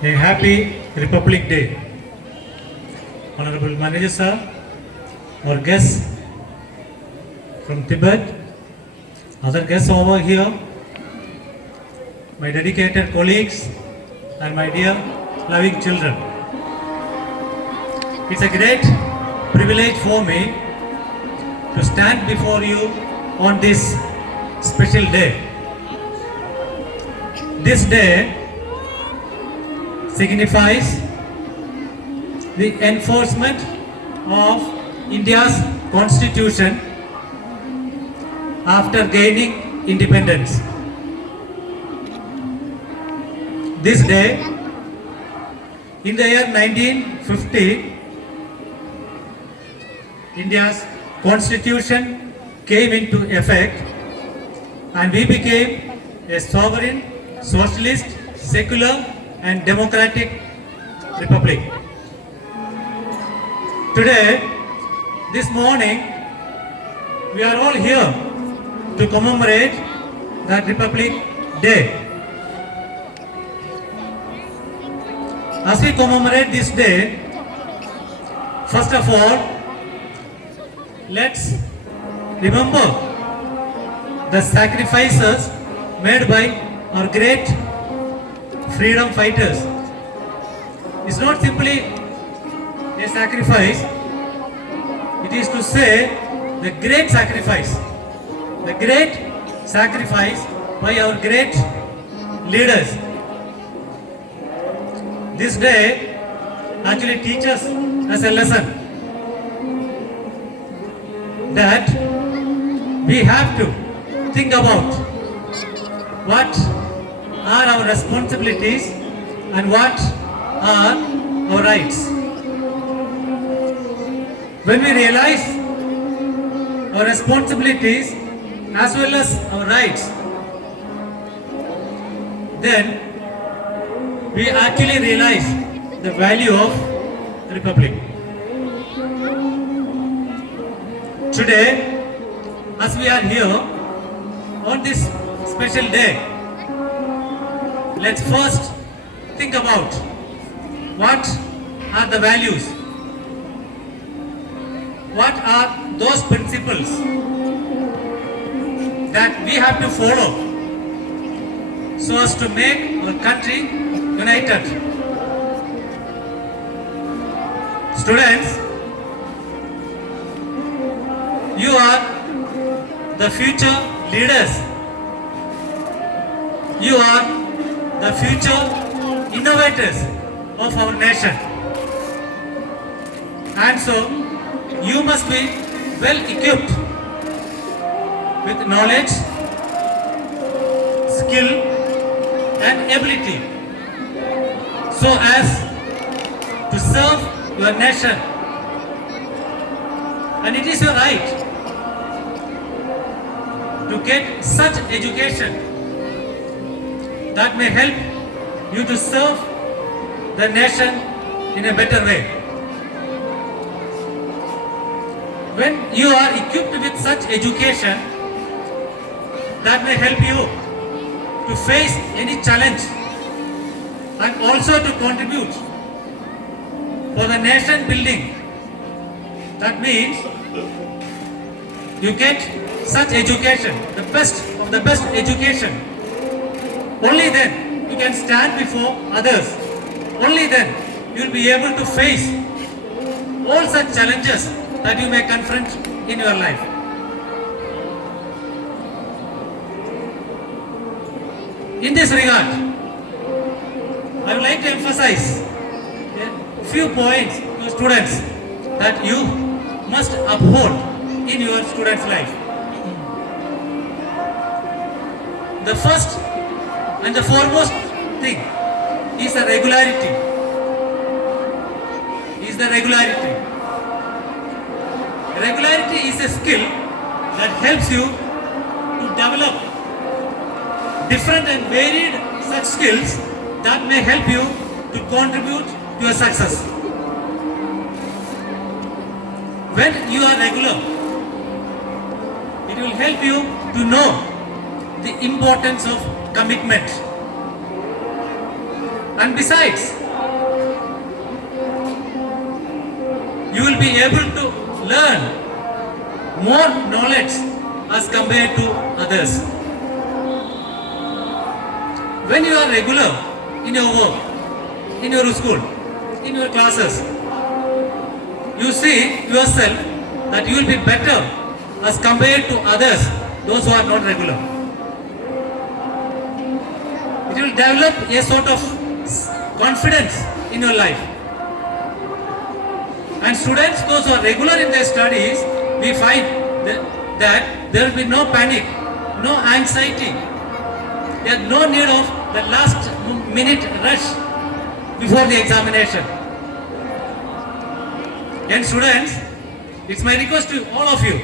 A happy Republic Day. Honorable Manager Sir, our guests from Tibet, other guests over here, my dedicated colleagues and my dear loving children. It's a great privilege for me to stand before you on this special day. This day signifies the enforcement of India's constitution after gaining independence. This day, in the year 1950, India's constitution came into effect and we became a sovereign, socialist, secular and democratic republic. Today, this morning, we are all here to commemorate that Republic Day. As we commemorate this day, first of all, let's remember the sacrifices made by our great freedom fighters. It's not simply a sacrifice, it is to say the great sacrifice by our great leaders. This day actually teaches us a lesson that we have to think about what are our responsibilities and what are our rights. When we realize our responsibilities as well as our rights, then we actually realize the value of the Republic. Today, as we are here on this special day, let's first think about what are the values, what are those principles that we have to follow so as to make our country united. Students, you are the future leaders. You are the future innovators of our nation. And so, you must be well equipped with knowledge, skill and ability so as to serve your nation. And it is your right to get such education that may help you to serve the nation in a better way. When you are equipped with such education that may help you to face any challenge and also to contribute for the nation building, that means you get such education, the best of the best education. Only then you can stand before others. Only then you will be able to face all such challenges that you may confront in your life. In this regard, I would like to emphasize a few points to students that you must uphold in your student's life. The first and the foremost thing is the regularity. Regularity is a skill that helps you to develop different and varied such skills that may help you to contribute to your success. When you are regular, it will help you to know the importance of commitment. And besides, you will be able to learn more knowledge as compared to others. When you are regular in your work, in your school, in your classes, you see yourself that you will be better as compared to others, those who are not regular. It will develop a sort of confidence in your life. And students, those who are regular in their studies, we find that there will be no panic, no anxiety. There is no need of the last minute rush before the examination. And students, it's my request to all of you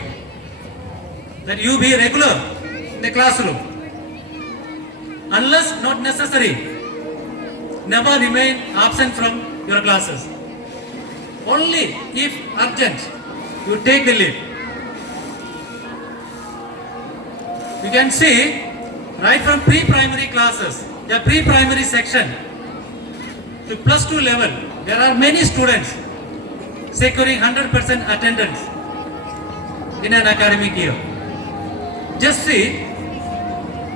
that you be regular in the classroom. Unless not necessary, never remain absent from your classes. Only if urgent, you take the leave. You can see right from pre-primary classes, the pre-primary section to plus 2 level, there are many students securing 100% attendance in an academic year. Just see,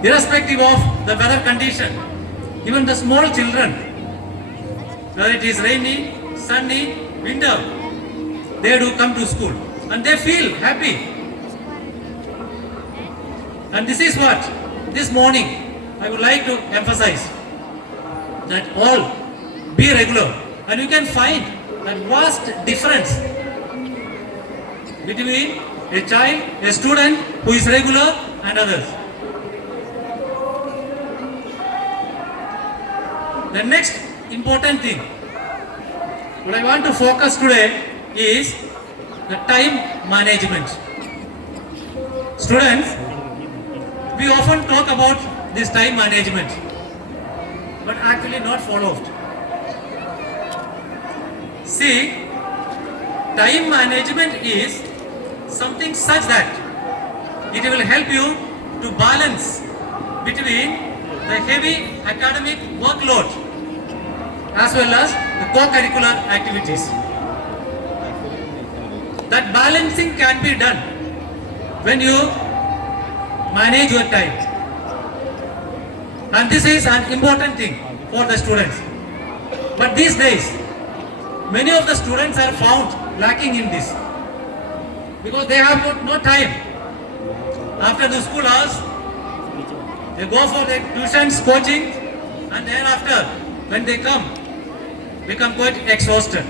irrespective of the weather condition, even the small children, whether it is rainy, sunny, winter, they do come to school and they feel happy. And this is what this morning I would like to emphasize, that all be regular, and you can find a vast difference between a child, a student who is regular and others. The next important thing what I want to focus today is the time management. Students, we often talk about this time management, but actually not followed. See, time management is something such that it will help you to balance between the heavy academic workload as well as the co-curricular activities. That balancing can be done when you manage your time. And this is an important thing for the students. But these days, many of the students are found lacking in this because they have no time. After the school hours, they go for their tuitions, coaching, and thereafter, when they become quite exhausted.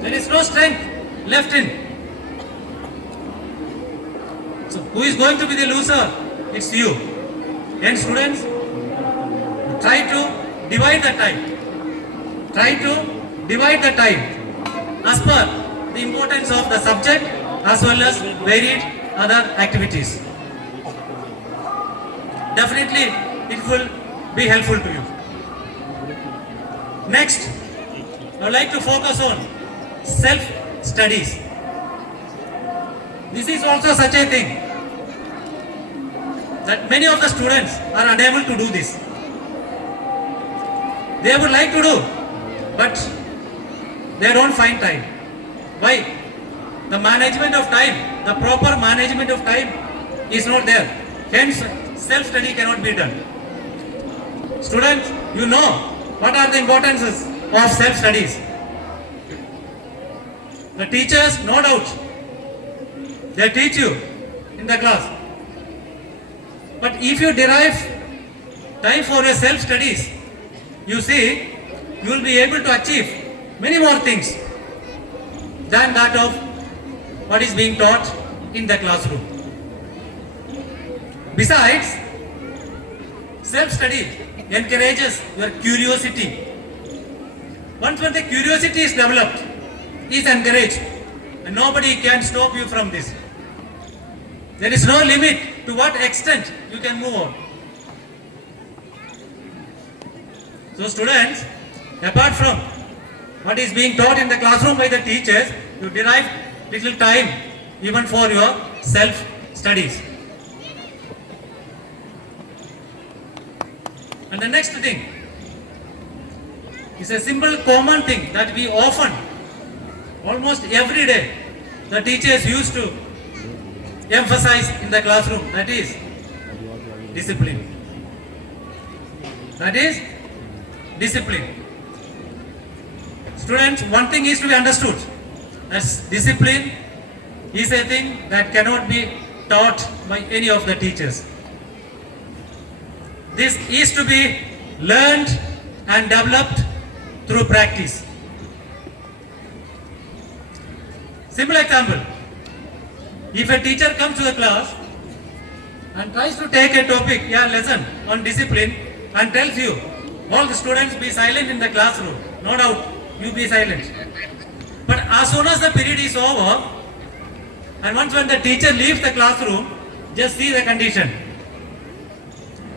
There is no strength left in. So, who is going to be the loser? It's you. And students, try to divide the time. Try to divide the time as per the importance of the subject as well as varied other activities. Definitely, it will be helpful to you. Next, I would like to focus on self-studies. This is also such a thing that many of the students are unable to do this. They would like to do, but they don't find time. Why? The management of time, the proper management of time is not there. Hence, self-study cannot be done. Students, you know what are the importances of self-studies. The teachers, no doubt, they teach you in the class. But if you derive time for your self-studies, you see, you will be able to achieve many more things than that of what is being taught in the classroom. Besides, self-study encourages your curiosity. Once when the curiosity is developed, is encouraged, and nobody can stop you from this. There is no limit to what extent you can move on. So students, apart from what is being taught in the classroom by the teachers, you derive little time even for your self-studies. And the next thing, It's a simple common thing that we often, almost every day, the teachers used to emphasize in the classroom. That is discipline. That is discipline. Students, one thing is to be understood. That discipline is a thing that cannot be taught by any of the teachers. This is to be learned and developed through practice. Simple example. If a teacher comes to the class and tries to take a topic, lesson on discipline and tells you, all the students be silent in the classroom, no doubt, you be silent. But as soon as the period is over, and once when the teacher leaves the classroom, just see the condition.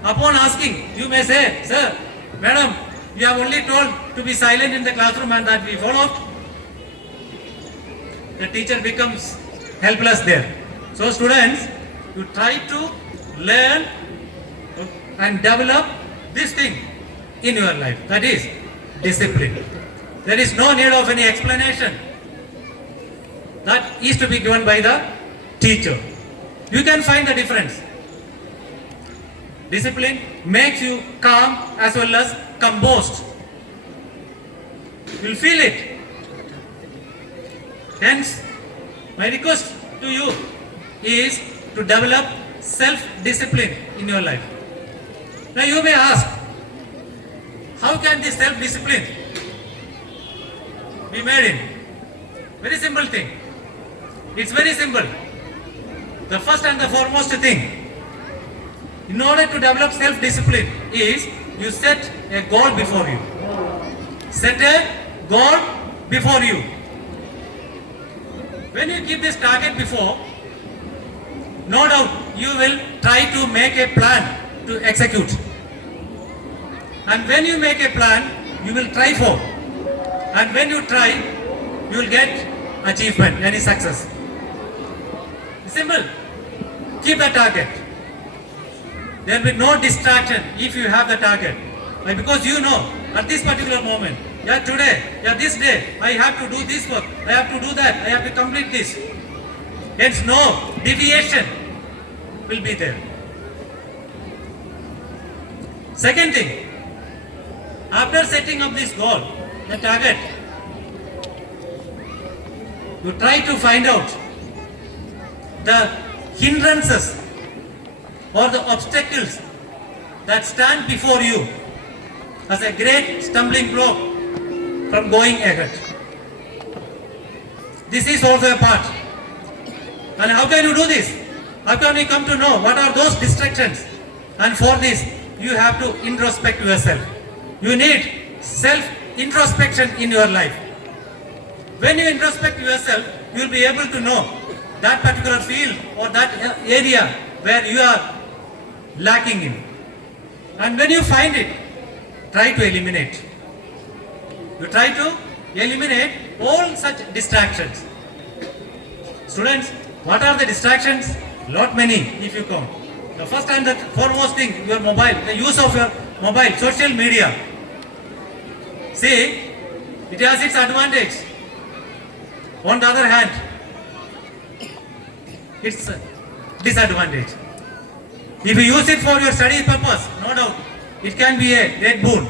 Upon asking, you may say, sir, madam, you have only told to be silent in the classroom and that we followed. The teacher becomes helpless there. So students, you try to learn and develop this thing in your life. That is discipline. There is no need of any explanation. That is to be given by the teacher. You can find the difference. Discipline makes you calm as well as composed. You will feel it. Hence, my request to you is to develop self-discipline in your life. Now you may ask, how can this self-discipline be made in? Very simple thing. It's very simple. The first and the foremost thing, in order to develop self-discipline, is you set a goal before you. Set a goal before you. When you keep this target before, no doubt you will try to make a plan to execute. And when you make a plan, you will try for. And when you try, you will get achievement, any success. Simple. Keep the target. There will be no distraction if you have the target. Why? Because you know at this particular moment, today, this day, I have to do this work, I have to do that, I have to complete this. Hence no deviation will be there. Second thing, after setting up this goal, the target, you try to find out the hindrances or the obstacles that stand before you as a great stumbling block from going ahead. This is also a part. And how can you do this? How can you come to know what are those distractions? And for this, you have to introspect yourself. You need self-introspection in your life. When you introspect yourself, you will be able to know that particular field or that area where you are lacking in. And when you find it, try to eliminate. You try to eliminate all such distractions. Students, what are the distractions? Lot many if you count. The first and the foremost thing, your mobile, the use of your mobile, social media. See, it has its advantage. On the other hand, it's a disadvantage. If you use it for your study purpose, no doubt, it can be a great boon.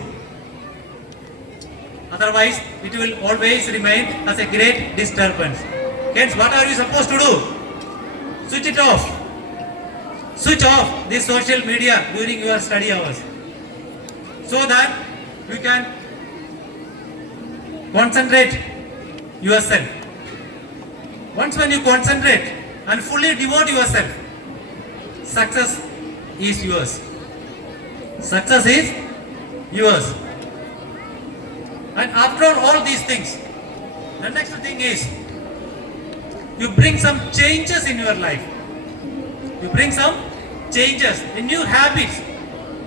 Otherwise, it will always remain as a great disturbance. Hence, what are you supposed to do? Switch it off. Switch off this social media during your study hours, so that you can concentrate yourself. Once when you concentrate and fully devote yourself, success is yours. Success is yours. And after all these things, the next thing is you bring some changes in your life. You bring some changes, a new habits.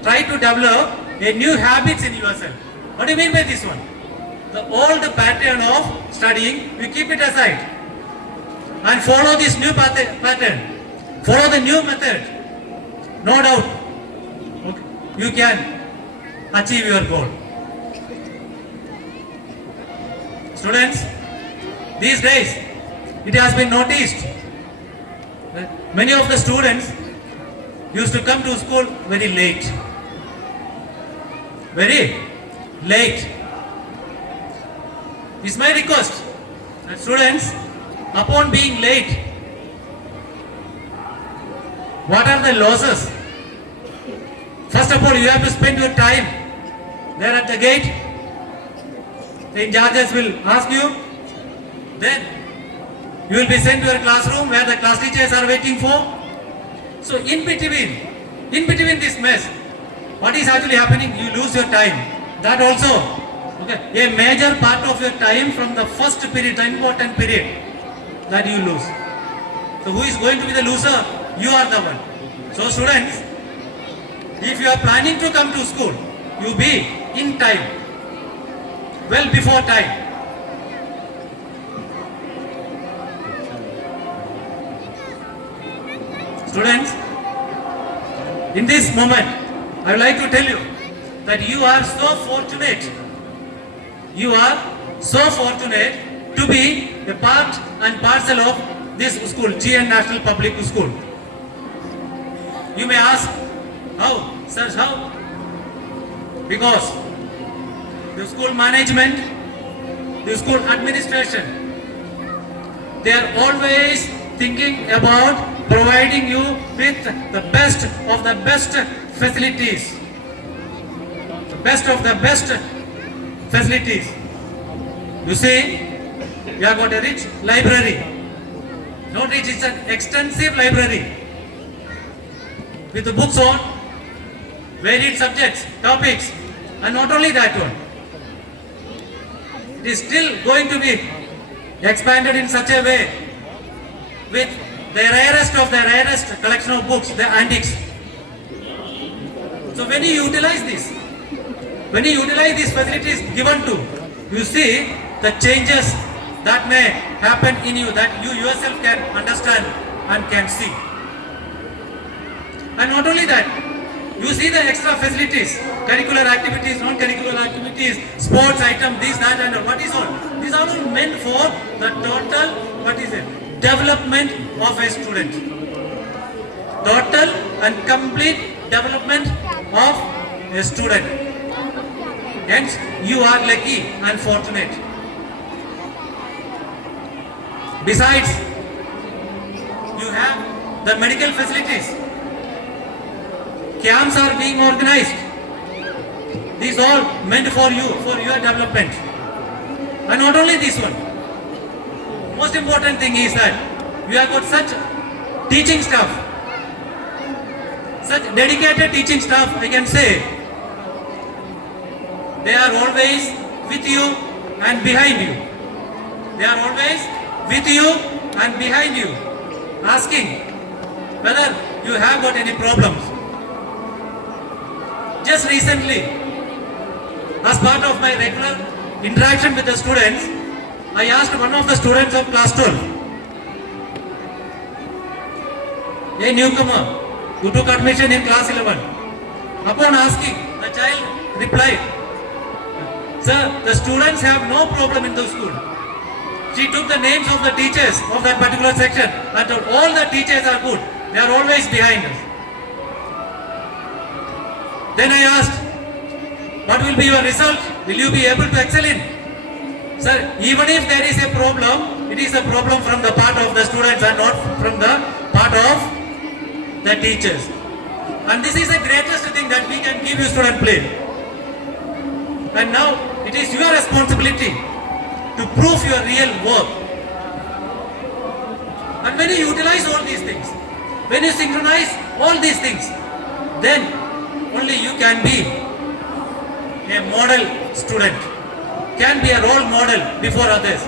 Try to develop a new habits in yourself. What do you mean by this one? The old pattern of studying, you keep it aside and follow this new pattern. Follow the new method. No doubt, you can achieve your goal. Students, these days it has been noticed that many of the students used to come to school very late. Very late. It's my request that students, upon being late, what are the losses? First of all, you have to spend your time there at the gate. The in-charges will ask you. Then you will be sent to your classroom where the class teachers are waiting for. So in between this mess, what is actually happening? You lose your time. That also, okay, a major part of your time from the first period, the important period, that you lose. So who is going to be the loser? You are the one. So students, if you are planning to come to school, you be in time, well before time. Students, in this moment, I would like to tell you that you are so fortunate. You are so fortunate to be a part and parcel of this school, GN National Public School. You may ask, how? Sir, how? Because the school management, the school administration, they are always thinking about providing you with the best of the best facilities. The best of the best facilities. You see, you have got a rich library. Not rich, it's an extensive library with the books on varied subjects, topics, and not only that one. It is still going to be expanded in such a way with the rarest of the rarest collection of books, the antiques. So when you utilize this, when you utilize these facilities given to, you see the changes that may happen in you, that you yourself can understand and can see. And not only that, you see the extra facilities, curricular activities, non-curricular activities, sports item, this, that, and what is all. These are all meant for the total, what is it, development of a student. Total and complete development of a student. Hence, you are lucky and fortunate. Besides, you have the medical facilities. Camps are being organized. These all meant for you, for your development. And not only this one. Most important thing is that we have got such teaching staff, such dedicated teaching staff, I can say. They are always with you and behind you. They are always with you and behind you, asking whether you have got any problems. Just recently, as part of my regular interaction with the students, I asked one of the students of class 12, a newcomer who took admission in class 11. Upon asking, the child replied, "Sir, the students have no problem in the school." She took the names of the teachers of that particular section and told all the teachers are good. They are always behind us. Then I asked, what will be your result? Will you be able to excel in? Sir, even if there is a problem, it is a problem from the part of the students and not from the part of the teachers. And this is the greatest thing that we can give you, student play. And now it is your responsibility to prove your real worth. And when you utilize all these things, when you synchronize all these things, then only you can be a model student, can be a role model before others.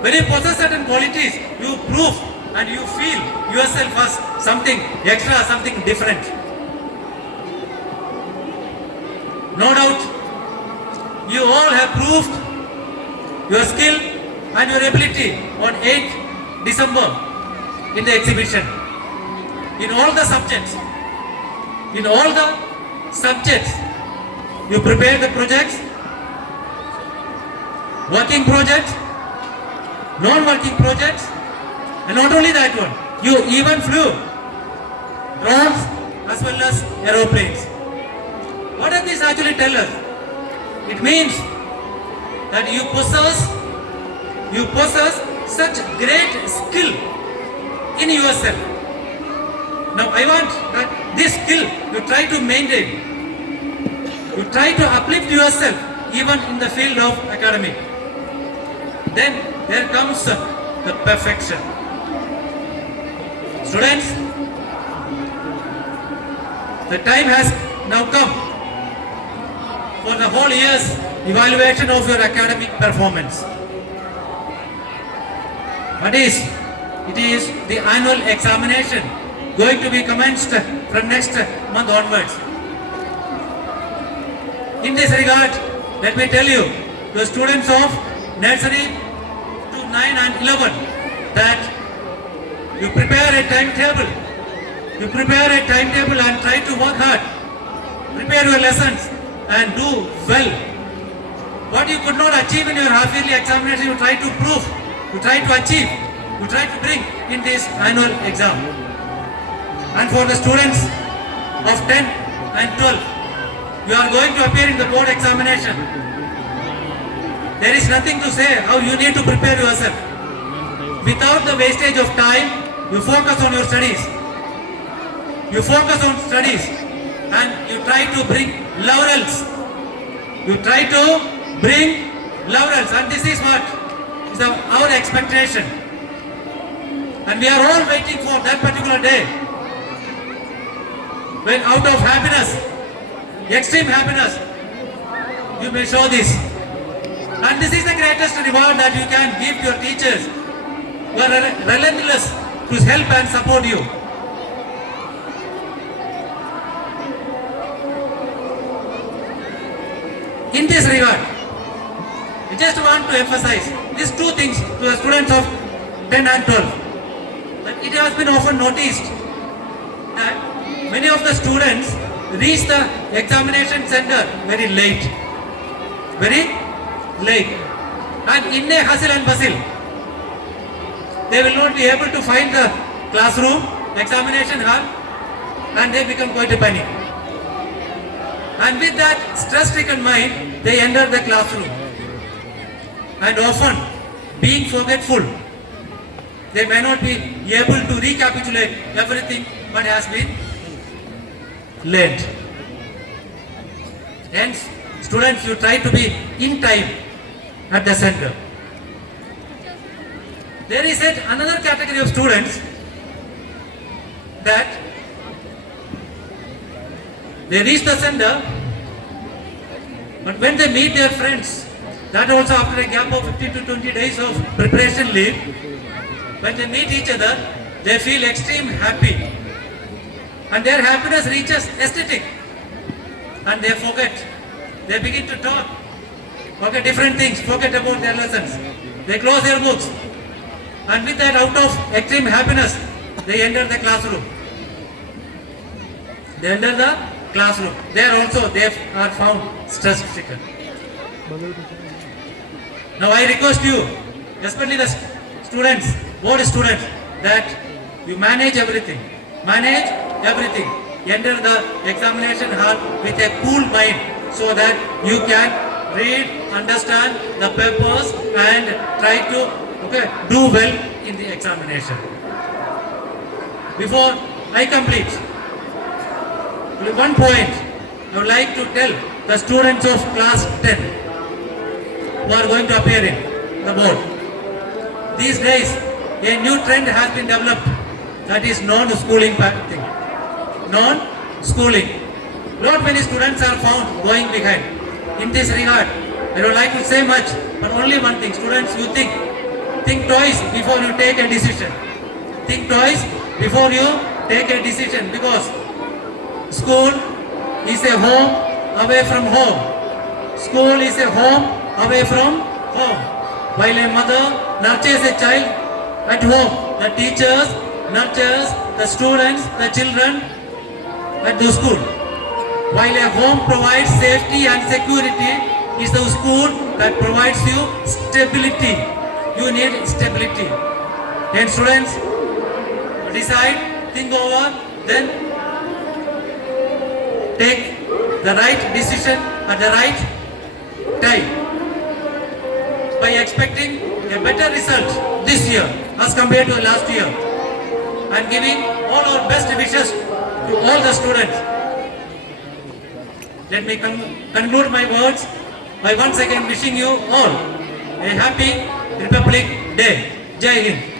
When you possess certain qualities, you prove and you feel yourself as something extra, something different. No doubt, you all have proved your skill and your ability on 8th December in the exhibition. In all the subjects, you prepare the projects, working projects, non-working projects, and not only that one, you even flew drones as well as aeroplanes. What does this actually tell us? It means that you possess such great skill in yourself. Now I want that this skill you try to maintain. You try to uplift yourself even in the field of academic. Then there comes the perfection. Students, the time has now come for the whole year's evaluation of your academic performance. It is the annual examination going to be commenced from next month onwards. In this regard, let me tell you, the students of nursery to 9 and 11, that you prepare a timetable. You prepare a timetable and try to work hard. Prepare your lessons and do well. What you could not achieve in your half-yearly examination, you try to prove, you try to achieve, you try to bring in this annual exam. And for the students of 10 and 12, you are going to appear in the board examination. There is nothing to say how you need to prepare yourself. Without the wastage of time, you focus on your studies. You focus on studies and you try to bring laurels. You try to bring laurels, and this is what is our expectation. And we are all waiting for that particular day when out of happiness, extreme happiness, you may show this. And this is the greatest reward that you can give to your teachers who are relentless to help and support you. In this regard, I just want to emphasize these two things to the students of 10 and 12. That it has been often noticed that many of the students reach the examination center very late. Very late. And in a hustle and bustle, they will not be able to find the classroom, examination hall, and they become quite a panic. And with that stress-stricken mind, they enter the classroom. And often, being forgetful, they may not be able to recapitulate everything what has been learned. Hence, students, you try to be in time at the center. There is another category of students that they reach the center, but when they meet their friends, that also after a gap of 15 to 20 days of preparation leave, when they meet each other, they feel extreme happy. And their happiness reaches aesthetic. And they forget. They begin to talk. Forget different things. Forget about their lessons. They close their books. And with that, out of extreme happiness, they enter the classroom. They enter the classroom. There also they are found stress-stricken. Now I request you, especially the students, board students, that you manage everything. Manage everything. Enter the examination hall with a cool mind so that you can read, understand the papers and try to do well in the examination. Before I complete, one point I would like to tell the students of class 10 who are going to appear in the board. These days, a new trend has been developed, that is non-schooling thing. Non-schooling. Not many students are found going behind. In this regard, I don't like to say much, but only one thing. Students, you think twice before you take a decision. Think twice before you take a decision, because school is a home away from home. School is a home away from home. While a mother nurtures a child at home, the teachers nurtures the students, the children at the school. While a home provides safety and security, is the school that provides you stability. You need stability. Then students, decide, think over, then take the right decision at the right time by expecting a better result this year as compared to last year, and giving all our best wishes to all the students. Let me conclude my words by once again wishing you all a happy Republic Day. Jai Hind.